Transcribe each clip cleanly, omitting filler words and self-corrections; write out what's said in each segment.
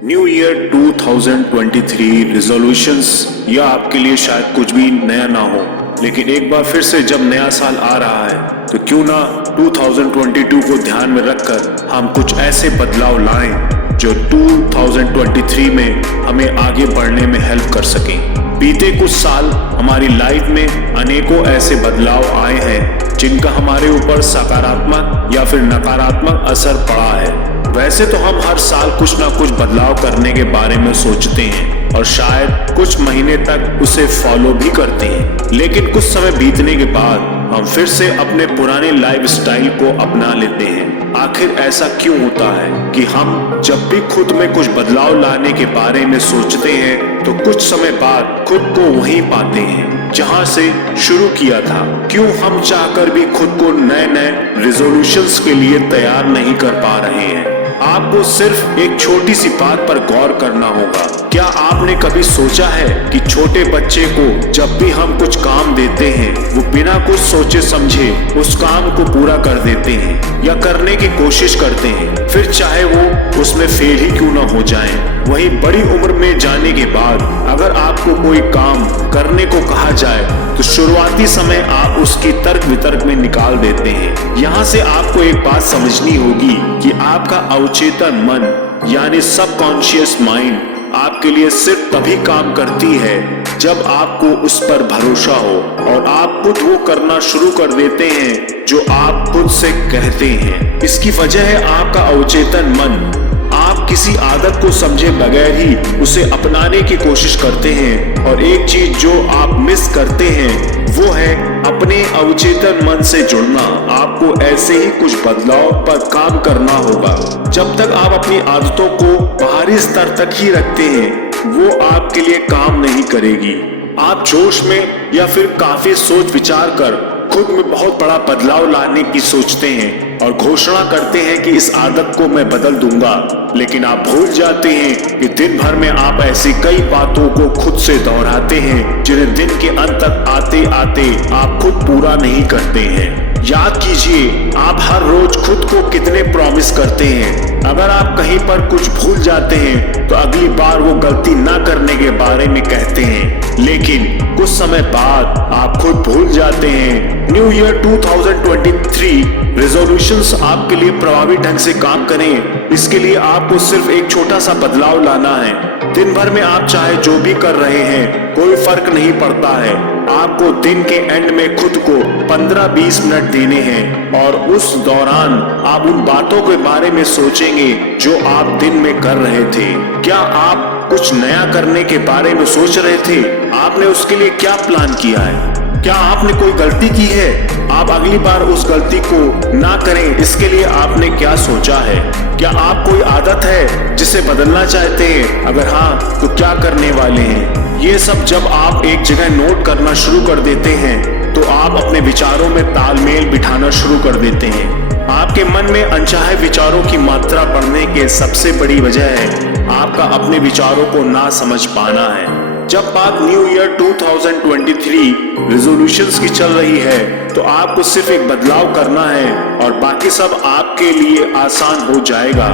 New year 2023 resolutions, यह आपके लिए शायद कुछ भी नया ना हो, लेकिन एक बार फिर से जब नया साल आ रहा है तो क्यों ना 2022 को ध्यान में रखकर हम कुछ ऐसे बदलाव लाएं जो 2023 में हमें आगे बढ़ने में हेल्प कर सकें। बीते कुछ साल हमारी लाइफ में अनेकों ऐसे बदलाव आए हैं जिनका हमारे ऊपर सकारात्मक या फिर नकारात्मक असर पड़ा है। वैसे तो हम हर साल कुछ ना कुछ बदलाव करने के बारे में सोचते हैं और शायद कुछ महीने तक उसे फॉलो भी करते हैं, लेकिन कुछ समय बीतने के बाद हम फिर से अपने पुराने लाइफस्टाइल को अपना लेते हैं। आखिर ऐसा क्यों होता है कि हम जब भी खुद में कुछ बदलाव लाने के बारे में सोचते हैं तो कुछ समय बाद खुद को वहीं पाते हैं जहां से शुरू किया था। क्यों हम चाहकर भी खुद को नए नए रिजोल्यूशंस के लिए तैयार नहीं कर पा रहे हैं? आपको सिर्फ एक छोटी सी बात पर गौर करना होगा। क्या आपने कभी सोचा है कि छोटे बच्चे को जब भी हम कुछ काम देते हैं वो बिना कुछ सोचे समझे उस काम को पूरा कर देते हैं या करने की कोशिश करते हैं, फिर चाहे वो उसमें फेल ही क्यों ना हो जाए। वही बड़ी उम्र में जाने के बाद अगर आपको कोई काम करने को कहा जाए तो शुरुआती समय आप उसकी तर्क वितर्क में निकाल देते हैं। यहाँ से आपको एक बात समझनी होगी कि आपका अवचेतन मन यानी सबकॉन्शियस माइंड आपके लिए सिर्फ तभी काम करती है जब आपको उस पर भरोसा हो और आप खुद वो करना शुरू कर देते हैं जो आप खुद से कहते हैं। इसकी वजह है आपका अवचेतन मन। आप किसी आदत को समझे बगैर ही उसे अपनाने की कोशिश करते हैं और एक चीज जो आप मिस करते हैं वो है अपने अवचेतन मन से जुड़ना। आपको ऐसे ही कुछ बदलाव पर काम करना होगा। जब तक आप अपनी आदतों को बाहरी स्तर तक ही रखते हैं वो आपके लिए काम नहीं करेगी। आप जोश में या फिर काफी सोच विचार कर खुद में बहुत बड़ा बदलाव लाने की सोचते हैं और घोषणा करते हैं कि इस आदत को मैं बदल दूंगा, लेकिन आप भूल जाते हैं कि दिन भर में आप ऐसी कई बातों को खुद से दोहराते हैं जिन्हें दिन के अंत तक आते आते आप खुद पूरा नहीं करते हैं। याद कीजिए, आप हर रोज खुद को कितने प्रॉमिस करते हैं। अगर आप कहीं पर कुछ भूल जाते हैं तो अगली बार वो गलती ना करने के बारे में कहते हैं, लेकिन कुछ समय बाद आप खुद भूल जाते हैं। न्यू ईयर 2023 रेजोल्यूशंस आपके लिए प्रभावी ढंग से काम करें, इसके लिए आपको सिर्फ एक छोटा सा बदलाव लाना है। दिन भर में आप चाहे जो भी कर रहे हैं कोई फर्क नहीं पड़ता है। आपको दिन के एंड में खुद को 15-20 मिनट देने हैं और उस दौरान आप उन बातों के बारे में सोचेंगे जो आप दिन में कर रहे थे। क्या आप कुछ नया करने के बारे में सोच रहे थे? आपने उसके लिए क्या प्लान किया है? क्या आपने कोई गलती की है? आप अगली बार उस गलती को ना करें इसके लिए आपने क्या सोचा है? क्या आप कोई आदत है जिसे बदलना चाहते हैं? अगर हाँ तो क्या करने वाले हैं? ये सब जब आप एक जगह नोट करना शुरू कर देते हैं तो आप अपने विचारों में तालमेल बिठाना शुरू कर देते हैं। आपके मन में अनचाहे विचारों की मात्रा बढ़ने के सबसे बड़ी वजह है आपका अपने विचारों को ना समझ पाना है। जब बात न्यू ईयर 2023 रिजोल्यूशंस की चल रही है तो आपको सिर्फ एक बदलाव करना है और बाकी सब आपके लिए आसान हो जाएगा।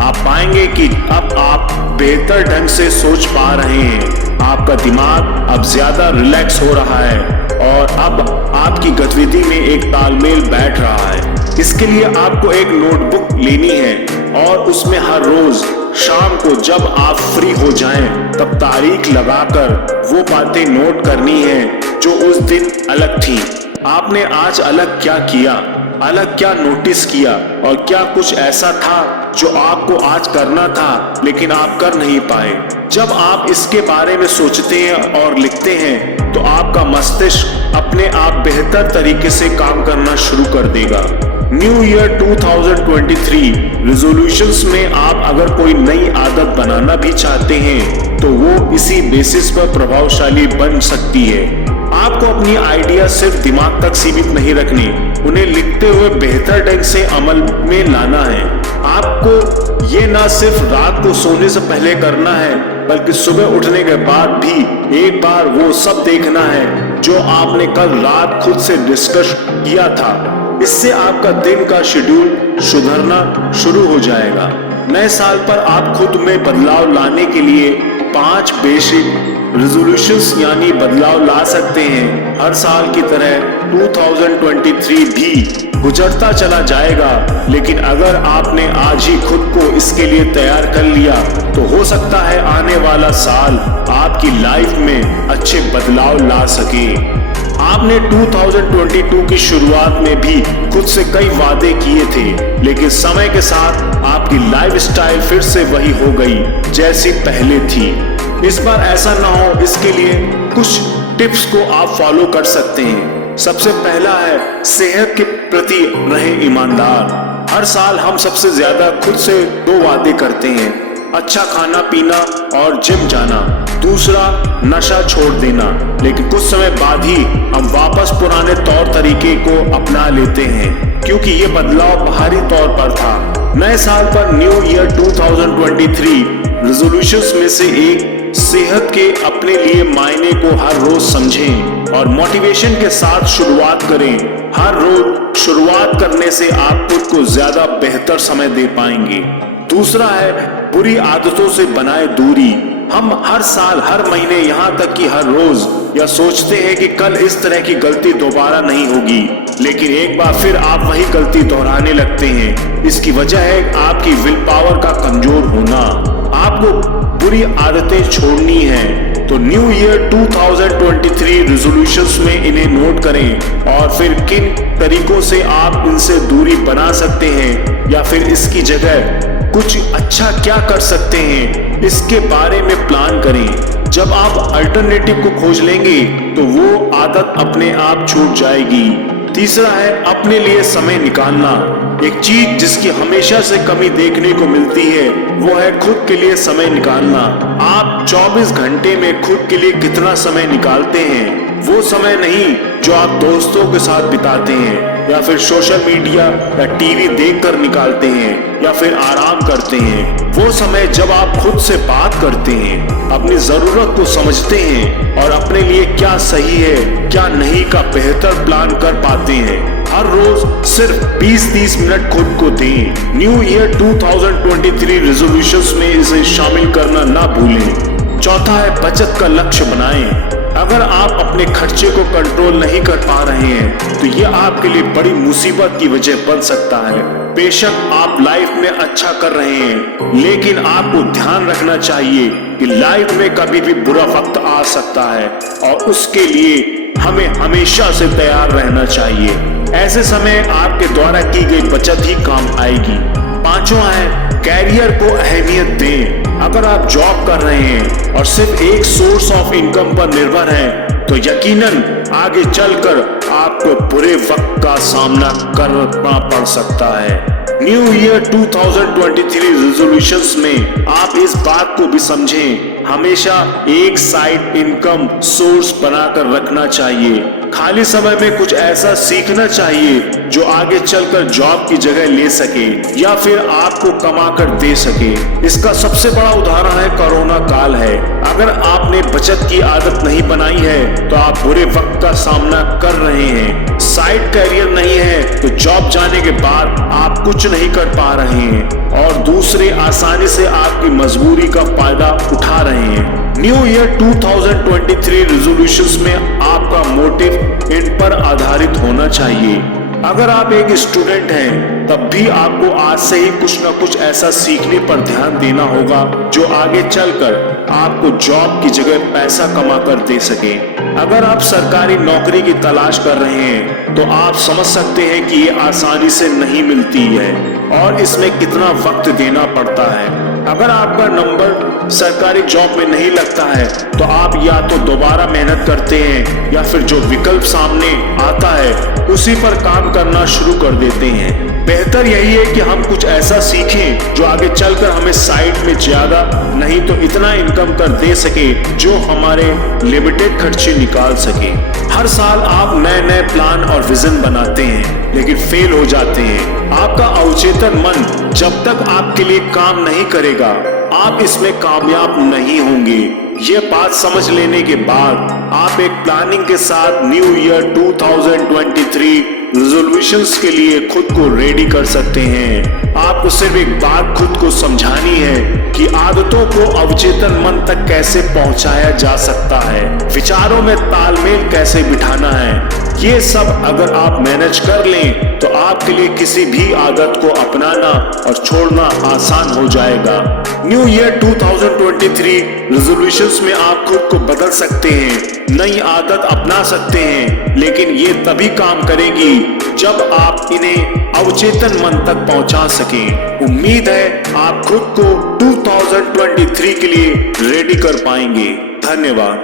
आप पाएंगे कि अब आप बेहतर ढंग से सोच पा रहे हैं, आपका दिमाग अब ज्यादा रिलैक्स हो रहा है और अब आपकी गतिविधि में एक तालमेल बैठ रहा है। इसके लिए आपको एक नोटबुक लेनी है और उसमें हर रोज शाम को जब आप फ्री हो जाएं तब तारीख लगाकर वो बातें नोट करनी है जो उस दिन अलग थी। आपने आज अलग क्या किया, अलग क्या नोटिस किया और क्या कुछ ऐसा था जो आपको आज करना था लेकिन आप कर नहीं पाए। जब आप इसके बारे में सोचते हैं और लिखते हैं तो आपका मस्तिष्क अपने आप बेहतर तरीके से काम करना शुरू कर देगा। न्यू ईयर 2023 रिजोल्यूशंस में आप अगर कोई नई आदत बनाना भी चाहते हैं तो वो इसी बेसिस पर प्रभावशाली बन सकती है। आपको अपनी आइडिया सिर्फ दिमाग तक सीमित नहीं रखनी, उन्हें लिखते हुए बेहतर ढंग से अमल में लाना है। आपको ये ना सिर्फ रात को सोने से पहले करना है बल्कि सुबह उठने के बाद भी एक बार वो सब देखना है जो आपने कल रात खुद से डिस्कस किया था। इससे आपका दिन का शेड्यूल सुधरना शुरू हो जाएगा। नए साल पर आप खुद में बदलाव लाने के लिए 5 बेसिक रेजोल्यूशंस यानी बदलाव ला सकते हैं। हर साल की तरह 2023 भी गुजरता चला जाएगा, लेकिन अगर आपने आज ही खुद को इसके लिए तैयार कर लिया तो हो सकता है आने वाला साल आपकी लाइफ में अच्छे बदलाव ला सके। आपने 2022 की शुरुआत में भी खुद से कई वादे किए थे, लेकिन समय के साथ आपकी लाइफस्टाइल फिर से वही हो गई जैसी पहले थी। इस बार ऐसा ना हो, इसके लिए कुछ टिप्स को आप फॉलो कर सकते हैं। सबसे पहला है सेहत के प्रति रहें ईमानदार। हर साल हम सबसे ज्यादा खुद से 2 वादे करते हैं, अच्छा खाना पीना और जिम जाना। दूसरा नशा छोड़ देना, लेकिन कुछ समय बाद ही हम वापस पुराने तौर तरीके को अपना लेते हैं, क्योंकि ये बदलाव बाहरी तौर पर था। नए साल पर न्यू ईयर 2023 रेजोल्यूशंस में से एक सेहत के अपने लिए मायने को हर रोज समझें और मोटिवेशन के साथ शुरुआत करें। हर रोज शुरुआत करने से आप खुद को ज्यादा बेहतर समय दे पाएंगे। दूसरा है बुरी आदतों से बनाए दूरी। हम हर साल, हर महीने, यहाँ तक कि हर रोज यह सोचते हैं कि कल इस तरह की गलती दोबारा नहीं होगी, लेकिन एक बार फिर आप वही गलती दोहराने लगते हैं। इसकी वजह है आपकी विल पावर का कमजोर होना। आपको बुरी आदतें छोड़नी है तो न्यू ईयर 2023 रेजोल्यूशंस में इन्हें नोट करें और फिर किन तरीकों से आप इनसे दूरी बना सकते हैं या फिर इसकी जगह कुछ अच्छा क्या कर सकते हैं, इसके बारे में प्लान करें। जब आप अल्टरनेटिव को खोज लेंगे तो वो आदत अपने आप छूट जाएगी। तीसरा है अपने लिए समय निकालना। एक चीज जिसकी हमेशा से कमी देखने को मिलती है वो है खुद के लिए समय निकालना। आप 24 घंटे में खुद के लिए कितना समय निकालते हैं? वो समय नहीं जो आप दोस्तों के साथ बिताते हैं या फिर सोशल मीडिया या टीवी देखकर निकालते हैं या फिर आराम करते हैं। वो समय जब आप खुद से बात करते हैं, अपनी जरूरत को समझते हैं और अपने लिए क्या सही है क्या नहीं का बेहतर प्लान कर पाते हैं। हर रोज सिर्फ 20-30 मिनट खुद को दें। न्यू ईयर 2023 रेजोल्यूशंस में इसे शामिल करना ना भूलें। चौथा है बचत का लक्ष्य बनाएं। अगर आप अपने खर्चे को कंट्रोल नहीं कर पा रहे हैं तो ये आपके लिए बड़ी मुसीबत की वजह बन सकता है। बेशक आप लाइफ में अच्छा कर रहे हैं, लेकिन आपको ध्यान रखना चाहिए कि लाइफ में कभी भी बुरा वक्त आ सकता है और उसके लिए हमें हमेशा से तैयार रहना चाहिए। ऐसे समय आपके द्वारा की गई बचत ही काम आएगी। पांचवा है कैरियर को अहमियत दें। अगर आप जॉब कर रहे हैं और सिर्फ एक सोर्स ऑफ इनकम पर निर्भर हैं तो यकीनन आगे चलकर आपको बुरे वक्त का सामना करना पड़ सकता है। न्यू ईयर 2023 रेजोल्यूशंस में आप इस बात को भी समझें, हमेशा एक साइड इनकम सोर्स बनाकर रखना चाहिए। खाली समय में कुछ ऐसा सीखना चाहिए जो आगे चलकर जॉब की जगह ले सके या फिर आपको कमा कर दे सके। इसका सबसे बड़ा उदाहरण है कोरोना काल है। अगर आपने बचत की आदत नहीं बनाई है तो आप बुरे वक्त का सामना कर रहे हैं। साइड कैरियर नहीं है तो जॉब जाने के बाद आप कुछ नहीं कर पा रहे हैं और दूसरे आसानी से आपकी मजबूरी का फायदा उठा रहे हैं। न्यू ईयर 2023 रेजोल्यूशंस में आपका मोटिव इन पर आधारित होना चाहिए। अगर आप एक स्टूडेंट हैं तब भी आपको आज से ही कुछ न कुछ ऐसा सीखने पर ध्यान देना होगा जो आगे चलकर आपको जॉब की जगह पैसा कमा कर दे सके। अगर आप सरकारी नौकरी की तलाश कर रहे हैं तो आप समझ सकते हैं कि ये आसानी से नहीं मिलती है और इसमें कितना वक्त देना पड़ता है। अगर आपका नंबर सरकारी जॉब में नहीं लगता है तो आप या तो दोबारा मेहनत करते हैं या फिर जो विकल्प सामने आता है उसी पर काम करना शुरू कर देते हैं। बेहतर यही है कि हम कुछ ऐसा सीखें जो आगे चलकर हमें साइड में ज्यादा नहीं तो इतना इनकम कर दे सके जो हमारे लिमिटेड खर्चे निकाल सके। हर साल आप नए नए प्लान और विजन बनाते हैं लेकिन फेल हो जाते हैं। आपका अवचेतन मन जब तक आपके लिए काम नहीं करेगा आप इसमें कामयाब नहीं होंगे। ये बात समझ लेने के बाद आप एक प्लानिंग के साथ न्यू ईयर 2023 रिजोल्यूशंस के लिए खुद को रेडी कर सकते हैं। आपको सिर्फ एक बात खुद को समझानी है कि आदतों को अवचेतन मन तक कैसे पहुंचाया जा सकता है, विचारों में तालमेल कैसे बिठाना है। ये सब अगर आप मैनेज कर लें तो आपके लिए किसी भी आदत को अपनाना और छोड़ना आसान हो जाएगा। न्यू ईयर 2023 रिजोल्यूशंस में आप खुद को बदल सकते हैं, नई आदत अपना सकते हैं, लेकिन ये तभी काम करेगी जब आप इन्हें अवचेतन मन तक पहुंचा सकें। उम्मीद है आप खुद को 2023 के लिए रेडी कर पाएंगे। धन्यवाद।